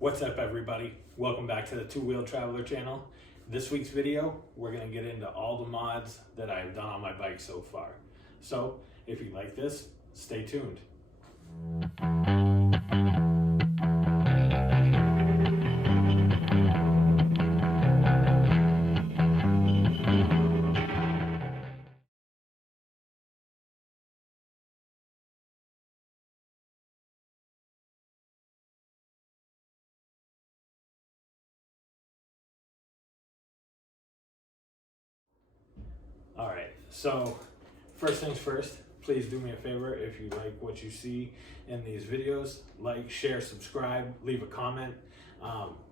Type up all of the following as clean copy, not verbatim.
What's up, everybody? Welcome back to the Two Wheel Traveler channel. This week's video, we're going to get into all the mods that I've done on my bike so far. So if you like this, stay tuned. All right, so first things first, please do me a favor. If you like what you see in these videos, like, share, subscribe, leave a comment.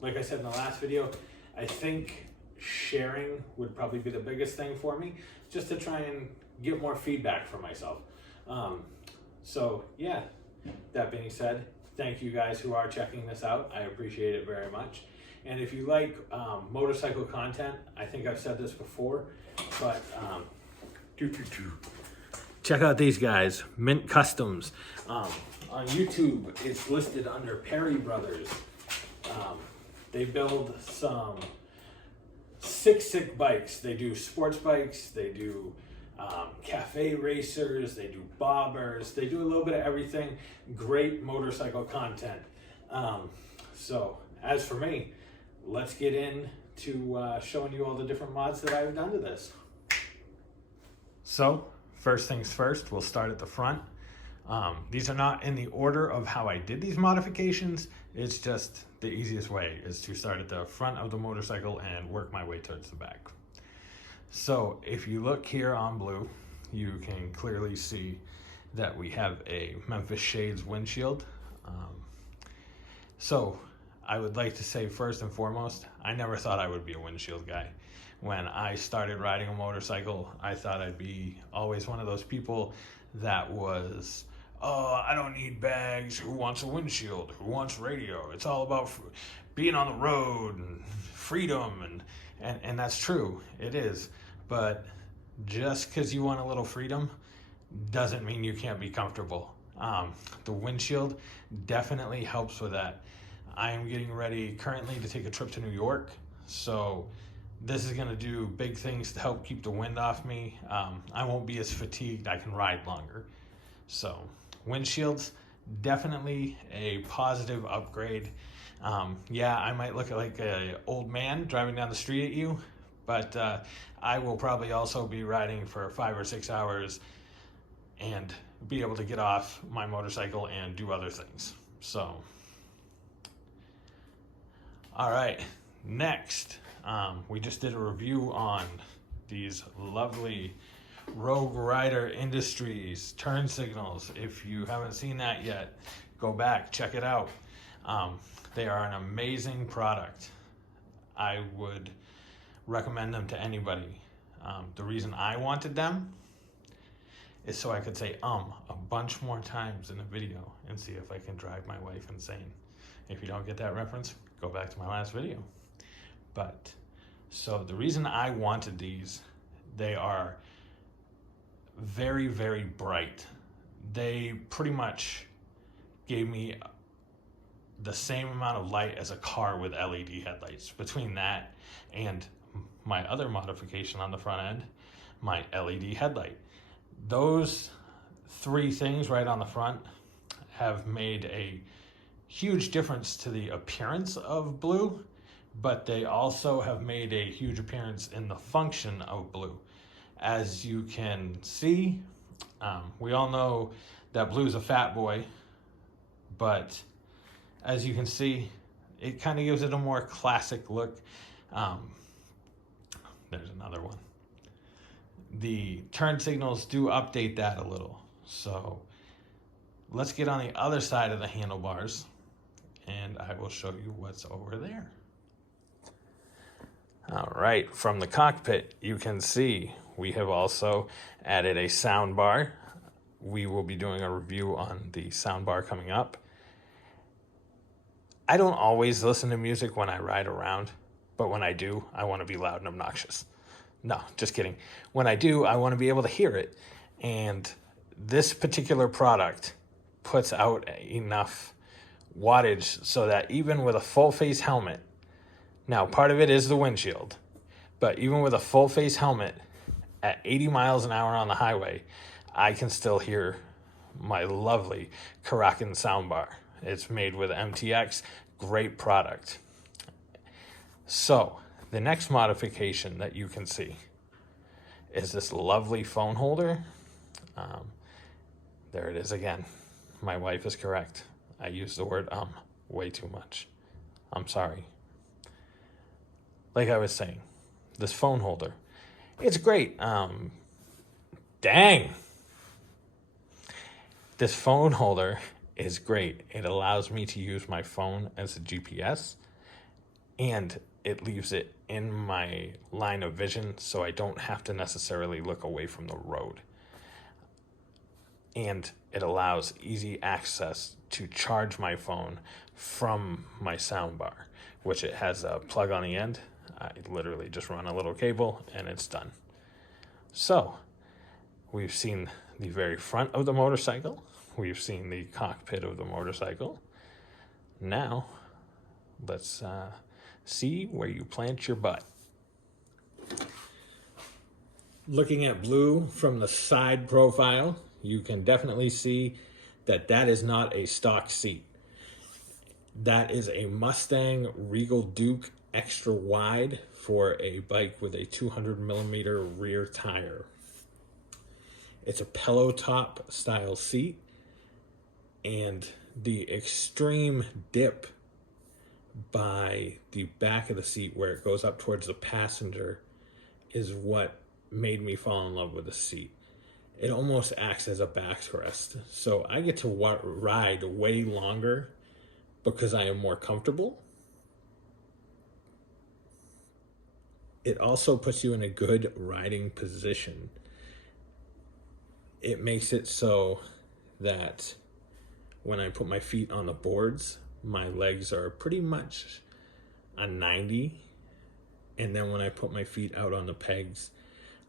Like I said in the last video, I think sharing would probably be the biggest thing for me, just to try and get more feedback from myself. So yeah, that being said, thank you guys who are checking this out. I appreciate it very much. And if you like motorcycle content, I think I've said this before, but check out these guys, Mint Customs. On YouTube, it's listed under Perry Brothers. They build some sick bikes. They do sports bikes, they do cafe racers, they do bobbers, they do a little bit of everything. Great motorcycle content. So as for me, let's get into showing you all the different mods that I've done to this. So first things first, we'll start at the front. These are not in the order of how I did these modifications. It's just the easiest way is to start at the front of the motorcycle and work my way towards the back. So if you look here on blue, you can clearly see that we have a Memphis Shades windshield. So I would like to say first and foremost, I never thought I would be a windshield guy. When I started riding a motorcycle, I thought I'd be always one of those people that was, oh, I don't need bags, who wants a windshield, who wants radio? It's all about being on the road and freedom, and that's true, it is. But just because you want a little freedom doesn't mean you can't be comfortable. The windshield definitely helps with that. I am getting ready currently to take a trip to New York, so this is going to do big things to help keep the wind off me. I won't be as fatigued, I can ride longer. So windshields, definitely a positive upgrade. Yeah, I might look like an old man driving down the street at you, but I will probably also be riding for 5 or 6 hours and be able to get off my motorcycle and do other things. So all right, next, we just did a review on these lovely Rogue Rider Industries turn signals. If you haven't seen that yet, go back, check it out. They are an amazing product. I would recommend them to anybody. The reason I wanted them is so I could say a bunch more times in the video and see if I can drive my wife insane. If you don't get that reference, go back to my last video. But so the reason I wanted these, they are very bright. They pretty much gave me the same amount of light as a car with LED headlights. Between that and my other modification on the front end, my LED headlight, those three things right on the front have made a huge difference to the appearance of blue, but they also have made a huge appearance in the function of blue. As you can see, we all know that blue is a fat boy, but as you can see, it kind of gives it a more classic look. There's another one. The turn signals do update that a little. So let's get on the other side of the handlebars and I will show you what's over there. All right, from the cockpit, you can see we have also added a sound bar. We will be doing a review on the sound bar coming up. I don't always listen to music when I ride around, but when I do, I want to be loud and obnoxious. No, just kidding. When I do, I want to be able to hear it. And this particular product puts out enough wattage so that even with a full face helmet, now part of it is the windshield, but even with a full face helmet at 80 miles an hour on the highway, I can still hear my lovely Karakin soundbar. It's made with MTX, great product. So the next modification that you can see is this lovely phone holder. There it is again. My wife is correct. I use the word way too much. I'm sorry. Like I was saying, this phone holder, it's great. Dang. This phone holder is great. It allows me to use my phone as a GPS, and it leaves it in my line of vision so I don't have to necessarily look away from the road. And it allows easy access to charge my phone from my soundbar, which it has a plug on the end. I literally just run a little cable and it's done. So we've seen the very front of the motorcycle. We've seen the cockpit of the motorcycle. Now let's see where you plant your butt. Looking at blue from the side profile, you can definitely see that that is not a stock seat. That is a Mustang Regal Duke extra wide for a bike with a 200 millimeter rear tire. It's a pillow top style seat, and the extreme dip by the back of the seat where it goes up towards the passenger is what made me fall in love with the seat. It almost acts as a backrest, so I get to ride way longer because I am more comfortable. It also puts you in a good riding position. It makes it so that when I put my feet on the boards, my legs are pretty much a 90. And then when I put my feet out on the pegs,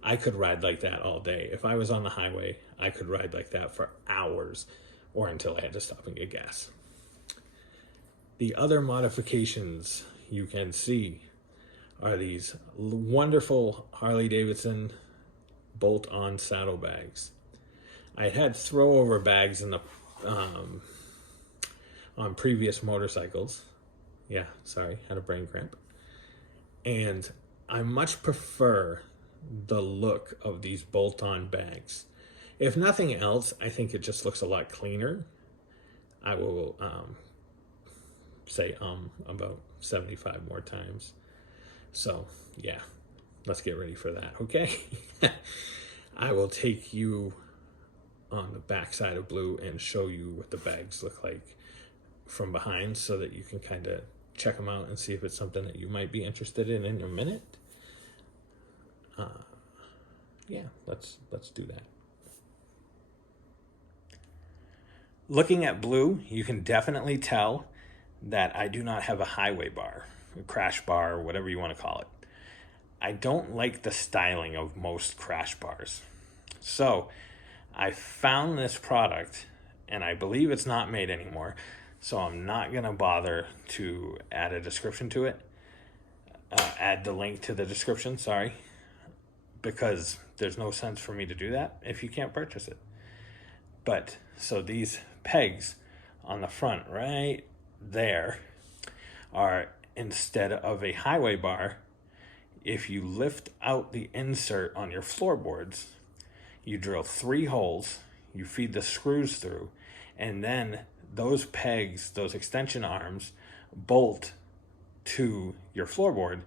I could ride like that all day. If I was on the highway, I could ride like that for hours or until I had to stop and get gas. The other modifications you can see are these wonderful Harley-Davidson bolt-on saddlebags. I had throw-over bags in the on previous motorcycles. Yeah, sorry, had a brain cramp. And I much prefer the look of these bolt-on bags. If nothing else, I think it just looks a lot cleaner. I will say about 75 more times. So yeah, let's get ready for that, okay? I will take you on the back side of blue and show you what the bags look like from behind so that you can kind of check them out and see if it's something that you might be interested in a minute. Yeah, let's do that. Looking at blue, you can definitely tell that I do not have a highway bar, a crash bar, whatever you want to call it. I don't like the styling of most crash bars. So I found this product, and I believe it's not made anymore, so I'm not going to bother to add a description to it. Add the link to the description, sorry, because there's no sense for me to do that if you can't purchase it. But so these pegs on the front right there are, instead of a highway bar, if you lift out the insert on your floorboards, you drill 3 holes, you feed the screws through, and then those pegs, those extension arms, bolt to your floorboard,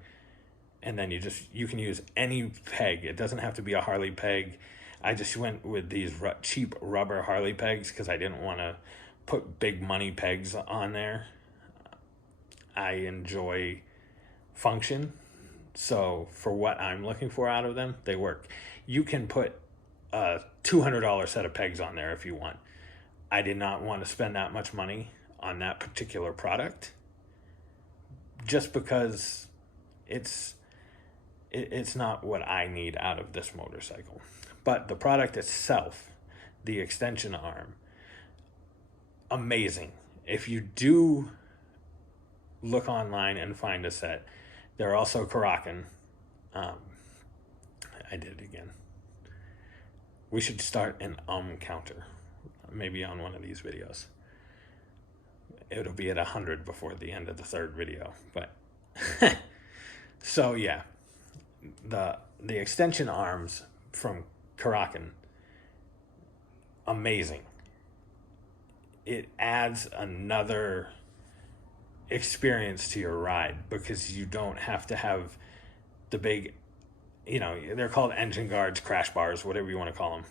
and then you can use any peg. It doesn't have to be a Harley peg. I just went with these cheap rubber Harley pegs because I didn't want to put big money pegs on there. I enjoy function, so for what I'm looking for out of them, they work. You can put a $200 set of pegs on there if you want. I did not want to spend that much money on that particular product just because it's not what I need out of this motorcycle. But the product itself, the extension arm, amazing. If you do look online and find a set, they're also Karakin. I did it again. We should start an counter, maybe on one of these videos. It'll be at 100 before the end of the third video, but so yeah, the extension arms from Karakin, amazing. It adds another experience to your ride because you don't have to have the big, they're called engine guards, crash bars, whatever you want to call them.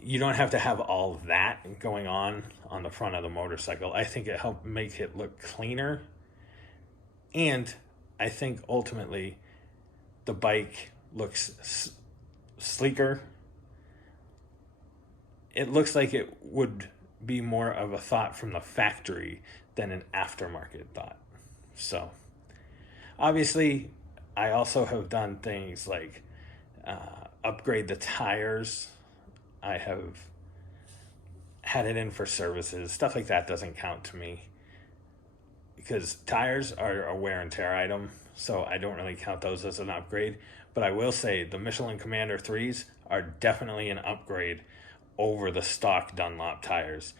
You don't have to have all of that going on the front of the motorcycle. I think it helped make it look cleaner. And I think ultimately the bike looks sleeker. It looks like it would be more of a thought from the factory than an aftermarket thought. So obviously I also have done things like upgrade the tires. I have had it in for services. Stuff like that doesn't count to me because tires are a wear and tear item, so I don't really count those as an upgrade. But I will say the Michelin Commander 3s are definitely an upgrade over the stock Dunlop tires.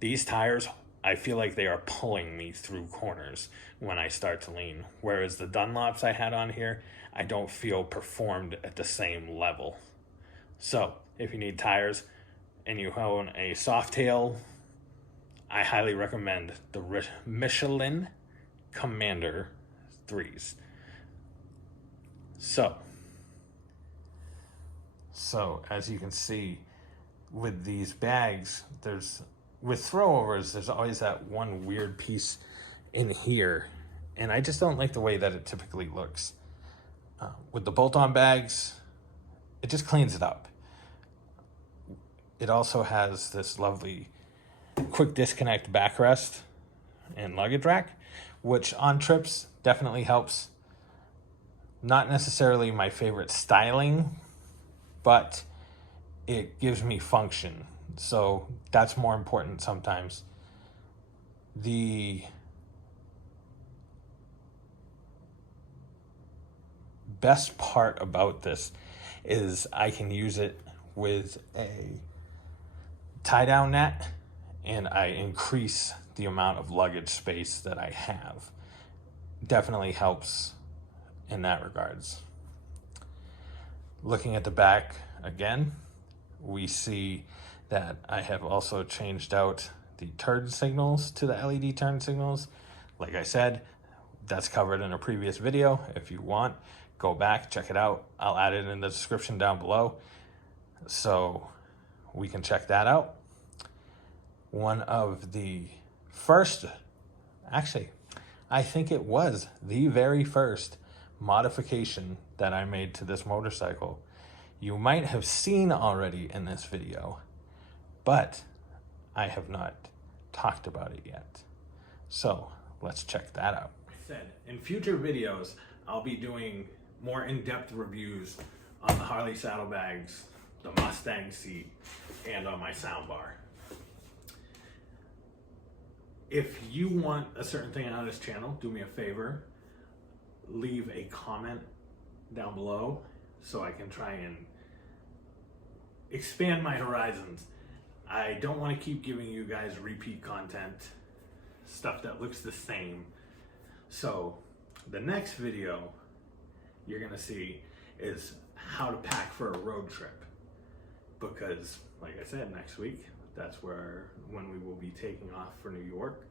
These tires, I feel like they are pulling me through corners when I start to lean, whereas the Dunlops I had on here, I don't feel performed at the same level. So if you need tires and you own a Softail, I highly recommend the Michelin Commander 3s. So as you can see with these bags, with throwovers, there's always that one weird piece in here, and I just don't like the way that it typically looks. With the bolt-on bags, it just cleans it up. It also has this lovely quick disconnect backrest and luggage rack, which on trips definitely helps. Not necessarily my favorite styling, but it gives me function. So that's more important sometimes. The best part about this is I can use it with a tie-down net, and I increase the amount of luggage space that I have. Definitely helps in that regards. Looking at the back again, we see that I have also changed out the turn signals to the LED turn signals. Like I said, that's covered in a previous video. If you want, go back, check it out. I'll add it in the description down below so we can check that out. One of the first, actually, I think it was the very first modification that I made to this motorcycle. You might have seen already in this video, but I have not talked about it yet. So let's check that out. I said in future videos, I'll be doing more in-depth reviews on the Harley saddlebags, the Mustang seat, and on my soundbar. If you want a certain thing on this channel, do me a favor, leave a comment down below so I can try and expand my horizons. I don't want to keep giving you guys repeat content, stuff that looks the same. So the next video you're gonna see is how to pack for a road trip, because like I said, next week that's when we will be taking off for New York,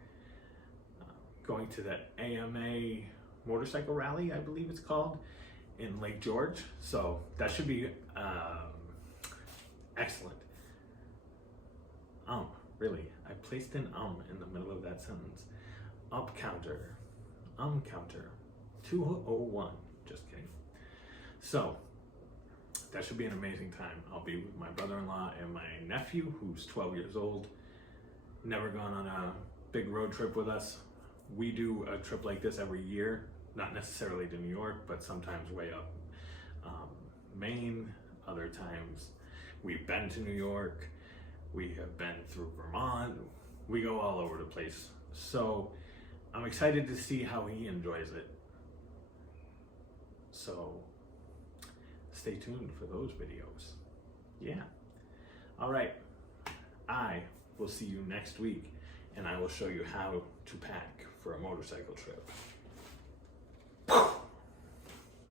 going to the AMA motorcycle rally, I believe it's called, in Lake George. So that should be excellent. Really, I placed an in the middle of that sentence. Up counter, counter, 201, just kidding. So that should be an amazing time. I'll be with my brother-in-law and my nephew, who's 12 years old. Never gone on a big road trip with us. We do a trip like this every year, not necessarily to New York, but sometimes way up Maine. Other times we've been to New York. We have been through Vermont. We go all over the place So I'm excited to see how he enjoys it. So stay tuned for those videos. Yeah. All right. I will see you next week, and I will show you how to pack for a motorcycle trip.